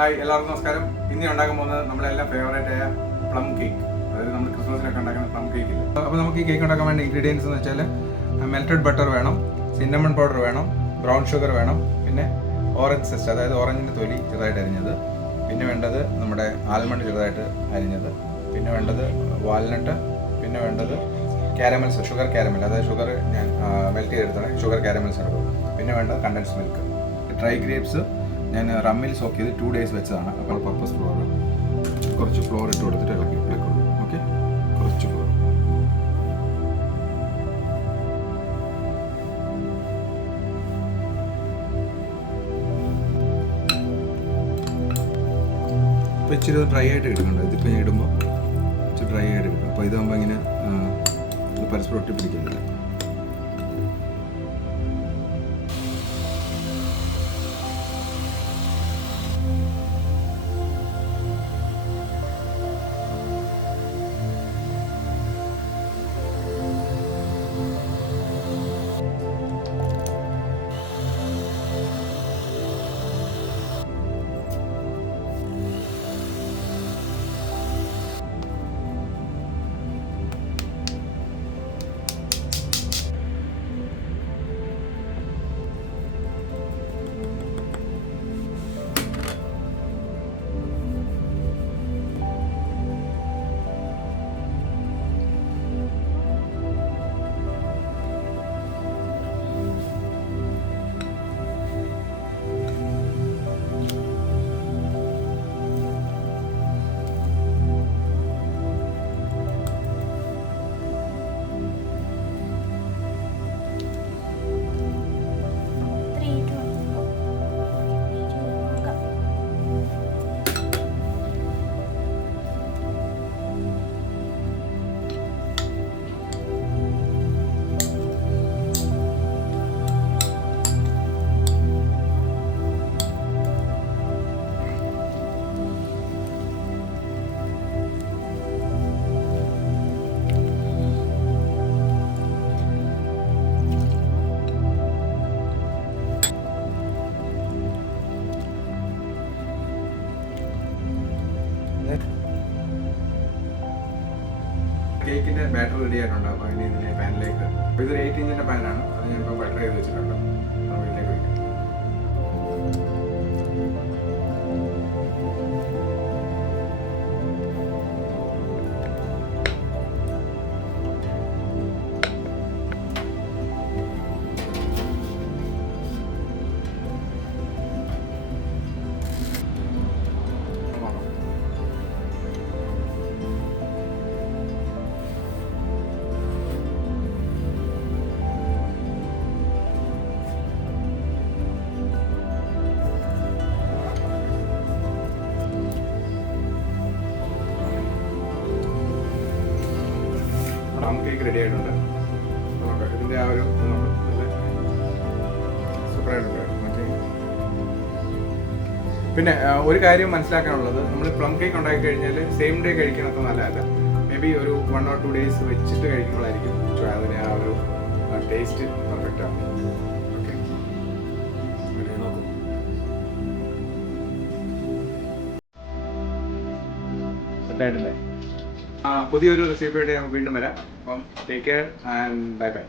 Hi, എല്ലാവർക്കും നമസ്കാരം. ഇന്ന് ഉണ്ടാക്കാൻ പോകുന്നത് നമ്മളെല്ലാം ഫേവറേറ്റ് ആയ പ്ലം കേക്ക്. അതായത് നമ്മൾ ക്രിസ്മസിനൊക്കെ ഉണ്ടാക്കുന്ന പ്ലം കേക്ക് ഇല്ല. അപ്പോൾ നമുക്ക് ഈ കേക്ക് ഉണ്ടാക്കാൻ വേണ്ട ഇൻഗ്രീഡിയൻസ് എന്ന് വെച്ചാൽ മെൽറ്റഡ് ബട്ടർ വേണം, സിന്നമൺ പൗഡർ വേണം, ബ്രൗൺ ഷുഗർ വേണം, പിന്നെ ഓറഞ്ച് സെസ്റ്റ് അതായത് ഓറഞ്ചിൻ്റെ തൊലി ചെറുതായിട്ട് അരിഞ്ഞത്, പിന്നെ വേണ്ടത് നമ്മുടെ ആൽമണ്ട് ചെറുതായിട്ട് അരിഞ്ഞത്, പിന്നെ വേണ്ടത് വാൽനട്ട്, പിന്നെ വേണ്ടത് കാരമൽസ്, ഷുഗർ കാരമൽ, അതായത് ഷുഗർ ഞാൻ മെൽറ്റ് ചെയ്തെടുത്താണ് ഷുഗർ കാരമൽസ് എടുക്കും. പിന്നെ വേണ്ടത് കണ്ടൻസ് മിൽക്ക്, ഡ്രൈ ഗ്രേപ്സ് ഞാൻ റമ്മിൽ സോക്ക് ചെയ്ത് 2 days വെച്ചതാണ്. അപ്പോൾ പർപ്പസ് ഫ്ലോർ, കുറച്ച് ഫ്ലോർ ഇട്ട് കൊടുത്തിട്ട് ഇളക്കുള്ളൂ. ഓക്കെ, കുറച്ച് ഫ്ലോർ. ഇപ്പോൾ ഇച്ചിരി ഡ്രൈ ആയിട്ട് എടുക്കണ്ട. ഇതിപ്പോൾ ഞാൻ ഇടുമ്പോൾ ഇച്ചിരി ഡ്രൈ ആയിട്ട് എടുക്കും. അപ്പോൾ ഇതാകുമ്പോൾ ഇങ്ങനെ പരസ്പരം ഒട്ടി പിടിക്കുന്നില്ല. കേക്കിൻ്റെ ബാറ്റർ റെഡി ആയിട്ടുണ്ട്. അപ്പോൾ അതിന് ഇതിൻ്റെ പാനിലേക്ക്, അപ്പോൾ ഇതൊരു 8 ഇഞ്ചിൻ്റെ പാനാണ്, അത് ഞാനിപ്പോൾ ബട്ടർ ചെയ്ത് വെച്ചിട്ടുണ്ട്. ഇതിലേക്ക് വയ്ക്കാം. പ്ലം കേക്ക് റെഡി ആയിട്ടുണ്ട്. നോക്കാം ഇതിൻ്റെ ആ ഒരു നല്ല സൂപ്പറായിട്ടുണ്ട്. പിന്നെ ഒരു കാര്യം മനസ്സിലാക്കാനുള്ളത്, നമ്മൾ പ്ലം കേക്ക് ഉണ്ടാക്കി കഴിഞ്ഞാൽ സെയിം ഡേ കഴിക്കണത് നല്ലതല്ല. മേ ബി ഒരു 1 or 2 days വെച്ചിട്ട് കഴിക്കുമ്പോഴായിരിക്കും അതിന് ആ ഒരു ടേസ്റ്റ് പെർഫെക്റ്റ് ആവും. ഓക്കെ, നോക്കൂ. സെറ്റായിട്ടില്ലേ? പുതിയൊരു റെസിപ്പിയോടെ നമുക്ക് വീണ്ടും വരാം. അപ്പം take care and bye bye.